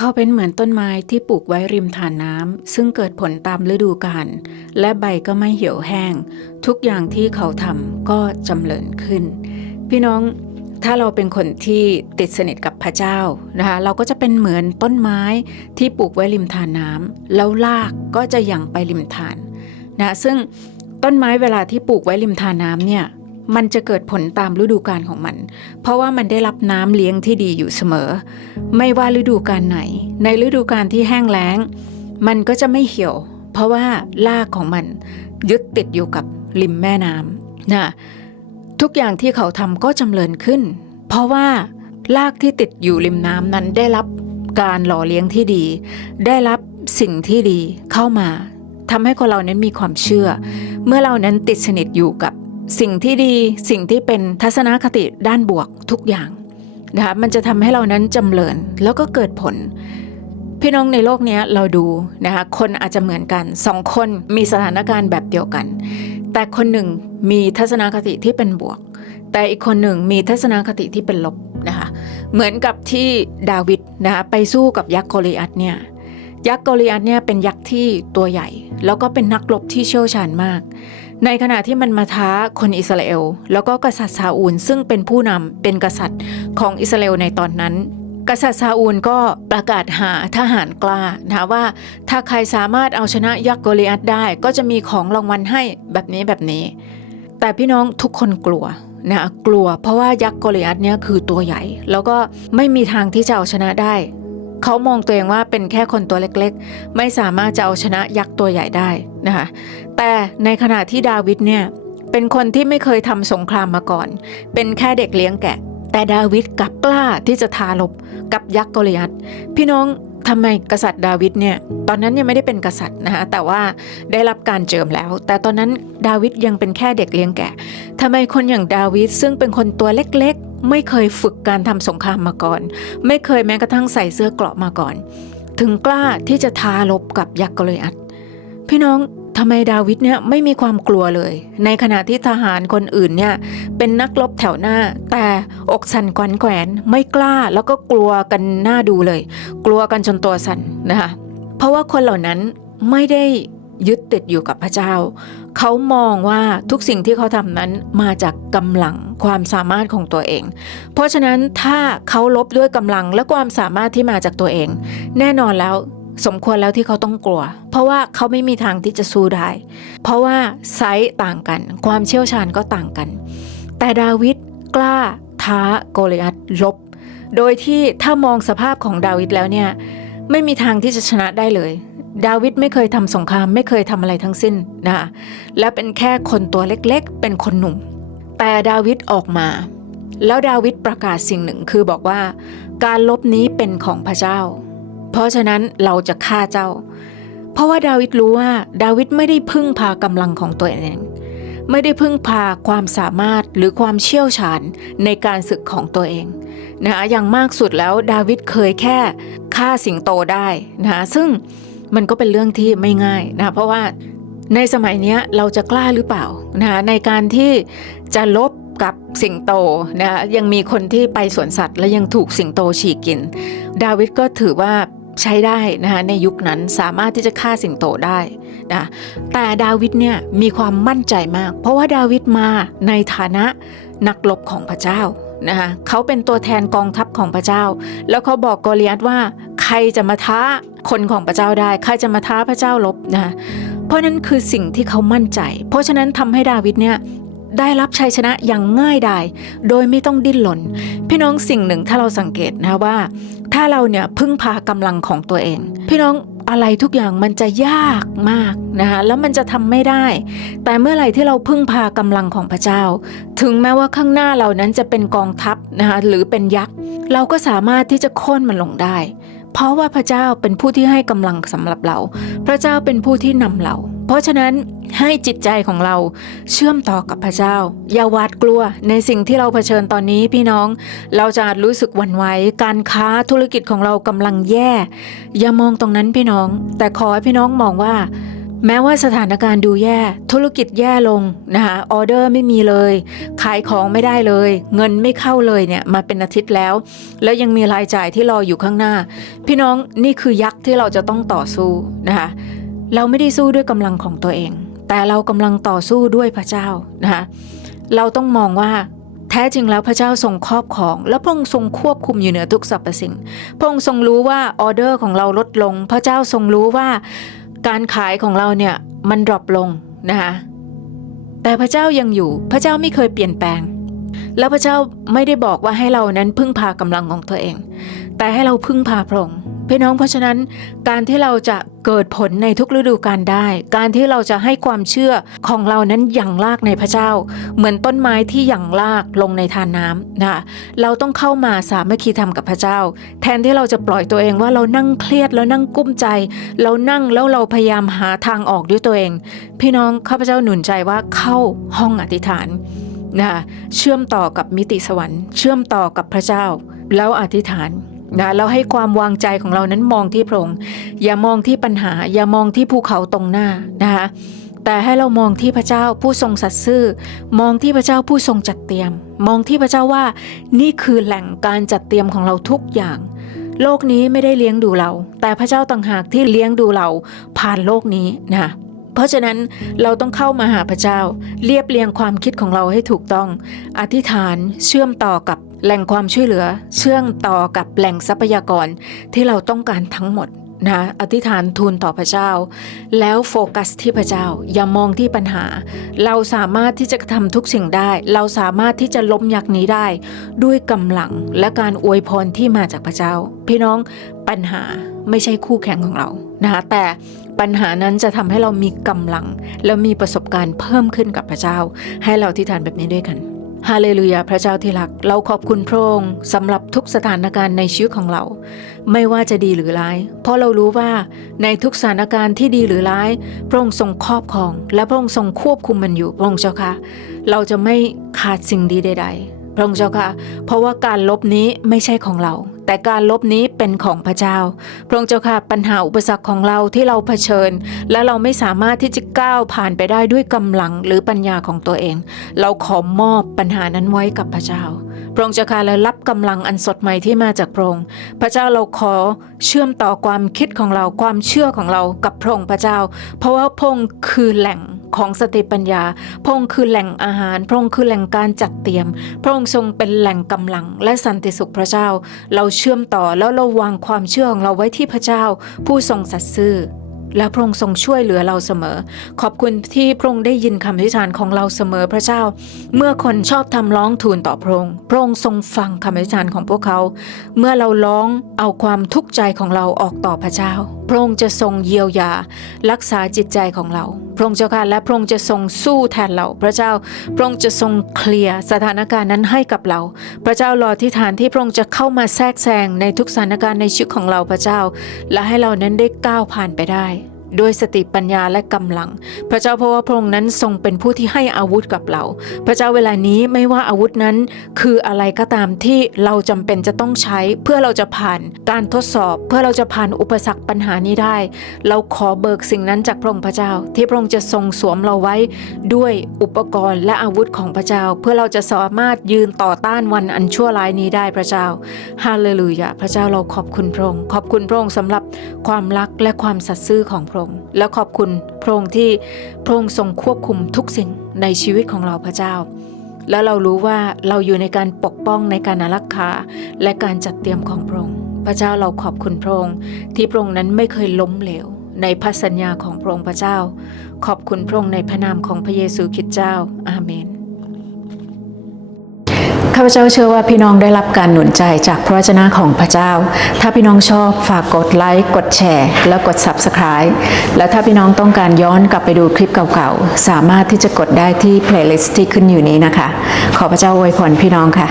เขาเป็นเหมือนต้นไม้ที่ปลูกไว้ริมทานน้ำซึ่งเกิดผลตามฤดูกาลและใบก็ไม่เหี่ยวแห้ง ทุกอย่างที่เขาทำก็จำเริญขึ้น พี่น้องถ้าเราเป็นคนที่ติดสนิทกับพระเจ้านะคะเราก็จะเป็นเหมือนต้นไม้ที่ปลูกไว้ริมทานน้ำแล้วรากก็จะยังไปริมทานนะซึ่งต้นไม้เวลาที่ปลูกไว้ริมทานน้ำเนี่ย มันจะเกิดผลตามฤดูกาลของมัน เพราะว่ามันได้รับน้ำเลี้ยงที่ดีอยู่เสมอ ไม่ว่าฤดูกาลไหน ในฤดูกาลที่แห้งแล้ง มันก็จะไม่เหี่ยว เพราะว่ารากของมันยึดติดอยู่กับริมแม่น้ำนะทุกอย่างที่เขาทำก็จำเริญขึ้น เพราะว่ารากที่ติดอยู่ริมน้ำนั้นได้รับการหล่อเลี้ยงที่ดี ได้รับสิ่งที่ดีเข้ามาทำให้คนเรานั้นมีความเชื่อ เมื่อเรานั้นติดสนิทอยู่กับ สิ่งที่ดีสิ่งที่เป็นทัศนคติด้านบวกทุกอย่างนะคะมันจะทำให้เรานั้นจำเริญแล้วก็เกิดผล พี่น้องในโลกนี้เราดูนะคะคนอาจจะเหมือนกันสองคนมีสถานการณ์แบบเดียวกัน แต่คนหนึ่งมีทัศนคติที่เป็นบวก แต่อีกคนหนึ่งมีทัศนคติที่เป็นลบนะคะเหมือนกับที่ดาวิดนะคะไปสู้กับยักษ์โกลิอัตเนี่ยยักษ์โกลิอัตเนี่ยเป็นยักษ์ที่ตัวใหญ่ แล้วก็เป็นนักรบที่เชี่ยวชาญมาก ในขณะที่มันมาท้าคนอิสราเอล แล้วก็กษัตริย์ซาอูลซึ่งเป็นผู้นำเป็นกษัตริย์ของอิสราเอลในตอนนั้น กษัตริย์ซาอูลก็ประกาศหาทหารกล้านะว่า ถ้าใครสามารถเอาชนะยักษ์โกลิอัตได้ ก็จะมีของรางวัลให้แบบนี้แบบนี้ แต่พี่น้องทุกคนกลัวนะกลัวเพราะว่ายักษ์โกลิอัตเนี่ยคือตัวใหญ่ แล้วก็ไม่มีทางที่จะเอาชนะได้ เขามองตัวเองว่าเป็นแค่คนตัวเล็กๆ ไม่สามารถจะเอาชนะยักษ์ตัวใหญ่ได้นะคะ แต่ในขณะที่ดาวิดเนี่ยเป็นคนที่ไม่เคยทำสงครามมาก่อน เป็นแค่เด็กเลี้ยงแกะ แต่ดาวิดกลับกล้าที่จะทารบกับยักษ์โกลิอัตพี่น้องทำไมกษัตริย์ดาวิดเนี่ยตอนนั้นยังไม่ได้เป็นกษัตริย์นะคะแต่ว่าได้รับการเจิมแล้ว แต่ตอนนั้นดาวิดยังเป็นแค่เด็กเลี้ยงแกะทำไมคนอย่างดาวิดซึ่งเป็นคนตัวเล็กๆ ไม่เคยฝึกการทำสงครามมาก่อน ไม่เคยแม้กระทั่งใส่เสื้อเกราะมาก่อน ถึงกล้าที่จะทารบกับยักษ์โกลิอัตพี่น้องทำไมดาวิดเนี่ยไม่มีความกลัวเลย ในขณะที่ทหารคนอื่นเนี่ยเป็นนักรบแถวหน้า แต่อกสั่นกวนแขวนไม่กล้าแล้วก็กลัวกันหน้าดูเลย กลัวกันจนตัวสั่นนะคะเพราะว่าคนเหล่านั้นไม่ได้ ยึดติดอยู่กับพระเจ้า เขามองว่าทุกสิ่งที่เขาทำนั้นมาจากกำลังความสามารถของตัวเอง เพราะฉะนั้นถ้าเขาลบด้วยกำลังและความสามารถที่มาจากตัวเอง แน่นอนแล้วสมควรแล้วที่เขาต้องกลัว เพราะว่าเขาไม่มีทางที่จะสู้ได้ เพราะว่าไซส์ต่างกัน ความเชี่ยวชาญก็ต่างกัน แต่ดาวิดกล้าท้าโกลิอัตลบ โดยที่ถ้ามองสภาพของดาวิดแล้วเนี่ยไม่มีทางที่จะชนะได้เลย ดาวิดไม่เคยทำสงครามไม่เคยทำอะไรทั้งสิ้นนะคะและเป็นแค่คนตัวเล็กๆ เป็นคนหนุ่ม แต่ดาวิดออกมา แล้วดาวิดประกาศสิ่งหนึ่งคือบอกว่า การลบนี้เป็นของพระเจ้า เพราะฉะนั้นเราจะฆ่าเจ้า เพราะว่าดาวิดรู้ว่าดาวิดไม่ได้พึ่งพากำลังของตัวเองไม่ได้พึ่งพาความสามารถหรือความเชี่ยวชาญในการศึกของตัวเองนะอย่างมากสุดแล้วดาวิดเคยแค่ฆ่าสิงโตได้นะซึ่ง มันก็เป็นเรื่องที่ไม่ง่ายนะเพราะว่าในสมัยเนี้ยเราจะกล้าหรือเปล่านะคะในการที่จะลบกับสิงโตนะคะยังมีคนที่ไปสวนสัตว์ และยังถูกสิงโตฉีกกิน ดาวิดก็ถือว่าใช้ได้นะคะในยุคนั้นสามารถที่จะฆ่าสิงโตได้นะแต่ดาวิดเนี่ยมีความมั่นใจมาก เพราะว่าดาวิดมาในฐานะนักรบของพระเจ้านะคะเขาเป็นตัวแทนกองทัพของพระเจ้า แล้วเขาบอกโกลิอัตว่า ใครจะมาท้าคนของพระเจ้าได้ ใครจะมาท้าพระเจ้าลบนะเพราะนั้นคือสิ่งที่เขามั่นใจ เพราะฉะนั้นทำให้ดาวิดเนี่ยได้รับชัยชนะอย่างง่ายดายโดยไม่ต้องดิ้นรนพี่น้องสิ่งหนึ่งถ้าเราสังเกตนะว่า ถ้าเราเนี่ยพึ่งพากำลังของตัวเอง พี่น้องอะไรทุกอย่างมันจะยากมากนะคะแล้วมันจะทำไม่ได้ แต่เมื่อไหร่ที่เราพึ่งพากำลังของพระเจ้า ถึงแม้ว่าข้างหน้าเรานั้นจะเป็นกองทัพนะคะหรือเป็นยักษ์ เราก็สามารถที่จะโค่นมันลงได้ เพราะว่าพระเจ้าเป็นผู้ที่ให้กำลังสำหรับเรา พระเจ้าเป็นผู้ที่นำเรา เพราะฉะนั้นให้จิตใจของเราเชื่อมต่อกับพระเจ้า อย่าหวาดกลัวในสิ่งที่เราเผชิญตอนนี้พี่น้อง เราจะอาจรู้สึกหวั่นไหวการค้าธุรกิจของเรากำลังแย่ อย่ามองตรงนั้นพี่น้อง แต่ขอให้พี่น้องมองว่า แม้ว่าสถานการณ์ดูแย่ ธุรกิจแย่ลงนะคะออเดอร์ไม่มีเลย ขายของไม่ได้เลย เงินไม่เข้าเลยเนี่ยมาเป็นอาทิตย์แล้ว แล้วยังมีรายจ่ายที่รออยู่ข้างหน้า พี่น้องนี่คือยักษ์ที่เราจะต้องต่อสู้นะคะเราไม่ได้สู้ด้วยกำลังของตัวเอง แต่เรากำลังต่อสู้ด้วยพระเจ้านะคะเราต้องมองว่าแท้จริงแล้วพระเจ้าทรงครอบครอง และพระองค์ทรงควบคุมอยู่เหนือทุกสรรพสิ่ง พระองค์ทรงรู้ว่าออเดอร์ของเราลดลง พระเจ้าทรงรู้ว่า การขายของเราเนี่ยมันดรอปลงนะคะแต่พระเจ้ายังอยู่พระเจ้าไม่เคยเปลี่ยนแปลง แล้วพระเจ้าไม่ได้บอกว่าให้เรานั้นพึ่งพากำลังของตัวเอง แต่ให้เราพึ่งพาพระองค์ พี่น้องเพราะฉะนั้นการที่เราจะเกิดผลในทุกฤดูกาลได้ การที่เราจะให้ความเชื่อของเรานั้นหยั่งลากในพระเจ้า เหมือนต้นไม้ที่หยั่งลากลงในทานน้ำนะคะเราต้องเข้ามาสามัคคีธรรมกับพระเจ้า แทนที่เราจะปล่อยตัวเองว่าเรานั่งเครียดแล้วนั่งกุ้มใจ เรานั่งแล้วเราพยายามหาทางออกด้วยตัวเอง พี่น้องข้าพเจ้าหนุนใจว่าเข้าห้องอธิษฐานนะคะเชื่อมต่อกับมิติสวรรค์ เชื่อมต่อกับพระเจ้า แล้วอธิษฐาน นะแล้วให้ความวางใจของเรานั้นมองที่พระองค์อย่ามองที่ปัญหา อย่ามองที่ภูเขาตรงหน้านะคะแต่ให้เรามองที่พระเจ้าผู้ทรงสัตย์ซื่อ มองที่พระเจ้าผู้ทรงจัดเตรียม มองที่พระเจ้าว่านี่คือแหล่งการจัดเตรียมของเราทุกอย่าง โลกนี้ไม่ได้เลี้ยงดูเรา แต่พระเจ้าต่างหากที่เลี้ยงดูเราผ่านโลกนี้นะคะเพราะฉะนั้นเราต้องเข้ามาหาพระเจ้า เรียบเรียงความคิดของเราให้ถูกต้อง อธิษฐานเชื่อมต่อกับ แหล่งความช่วยเหลือเชื่อมต่อกับแหล่งทรัพยากรที่เราต้องการทั้งหมดนะอธิษฐานทูลต่อพระเจ้า แล้วโฟกัสที่พระเจ้าอย่ามองที่ปัญหา เราสามารถที่จะทำทุกสิ่งได้ เราสามารถที่จะล้มยักษ์นี้ได้ ด้วยกำลังและการอวยพรที่มาจากพระเจ้า พี่น้องปัญหาไม่ใช่คู่แข่งของเรานะคะแต่ปัญหานั้นจะทำให้เรามีกำลัง และมีประสบการณ์เพิ่มขึ้นกับพระเจ้า ให้เราที่ฐานแบบนี้ด้วยกัน ฮาเลลูยาพระเจ้าที่รัก เราขอบคุณพระองค์สำหรับทุกสถานการณ์ในชีวิตของเรา ไม่ว่าจะดีหรือร้าย เพราะเรารู้ว่าในทุกสถานการณ์ที่ดีหรือร้าย พระองค์ทรงครอบครอง และพระองค์ทรงควบคุมมันอยู่พระองค์เจ้าค่ะ เราจะไม่ขาดสิ่งดีใด ๆ พระองค์เจ้าค่ะ เพราะว่าการลบนี้ไม่ใช่ของเรา แต่การลบนี้เป็นของพระเจ้า พระองค์เจ้าค่ะปัญหาอุปสรรคของเราที่เราเผชิญ และเราไม่สามารถที่จะก้าวผ่านไปได้ด้วยกำลังหรือปัญญาของตัวเอง เราขอมอบปัญหานั้นไว้กับพระเจ้า พระองค์เจ้าค่ะและรับกำลังอันสดใหม่ที่มาจากพระองค์พระเจ้าเราขอเชื่อมต่อความคิดของเราความเชื่อของเรากับพระองค์พระเจ้า เพราะว่าพระองค์คือแหล่ง ของสติปัญญา พระองค์คือแหล่งอาหาร พระองค์คือแหล่งการจัดเตรียม พระองค์ทรงเป็นแหล่งกำลังและสันติสุขพระเจ้า เราเชื่อมต่อแล้วเราวางความเชื่อของเราไว้ที่พระเจ้า ผู้ทรงสัตย์ซื่อและพระองค์ทรงช่วยเหลือเราเสมอ ขอบคุณที่พระองค์ได้ยินคำอธิษฐานของเราเสมอพระเจ้า เมื่อคนชอบทำร้องทูลต่อพระองค์ พระองค์ทรงฟังคำอธิษฐานของพวกเขา เมื่อเราร้องเอาความทุกข์ใจของเราออกต่อพระเจ้า พระองค์จะทรงเยียวยา รักษาจิตใจของเรา พระองค์เจ้าค่ะและพระองค์จะทรงสู้แทนเรา พระเจ้าพระองค์จะทรงเคลียร์สถานการณ์นั้นให้กับเรา พระเจ้ารอที่ฐานที่พระองค์จะเข้ามาแทรกแซงในทุกสถานการณ์ในชีวิตของเราพระเจ้า และให้เรานั้นได้ก้าวผ่านไปได้ ด้วยสติปัญญาและกำลัง พระเจ้าเพราะว่าพระองค์นั้นทรงเป็นผู้ที่ให้อาวุธกับเรา พระเจ้าเวลานี้ไม่ว่าอาวุธนั้น คืออะไรก็ตามที่เราจำเป็นจะต้องใช้เพื่อเราจะผ่านการทดสอบ เพื่อเราจะผ่านอุปสรรคปัญหานี้ได้ เราขอเบิกสิ่งนั้นจากพระองค์พระเจ้า ที่พระองค์จะทรงสวมเราไว้ด้วยอุปกรณ์และอาวุธของพระเจ้า เพื่อเราจะสามารถยืนต่อต้านวันอันชั่วร้ายนี้ได้พระเจ้าฮาเลลูยาพระเจ้าเราขอบคุณพระองค์ขอบคุณพระองค์สำหรับความรักและความสัตย์ซื่อของพระองค์ และขอบคุณพระองค์ที่พระองค์ทรงควบคุมทุกสิ่งในชีวิตของเราพระเจ้า แล้วเรารู้ว่าเราอยู่ในการปกป้องในการอารักขาและการจัดเตรียมของพระองค์ พระเจ้าเราขอบคุณพระองค์ที่พระองค์นั้นไม่เคยล้มเหลวในพระสัญญาของพระองค์พระเจ้า ขอบคุณพระองค์ในพระนามของพระเยซูคริสต์เจ้า อาเมน ข้าพเจ้าเชื่อว่าพี่น้องได้รับการหนุนใจจากพระวจนะของพระเจ้า ถ้าพี่น้องชอบฝากกดไลค์ กดแชร์ และกด Subscribe และถ้าพี่น้องต้องการย้อนกลับไปดูคลิปเก่าๆ สามารถที่จะกดได้ที่ playlist ที่ขึ้นอยู่นี้นะคะ ขอพระเจ้าอวยพรพี่น้องค่ะ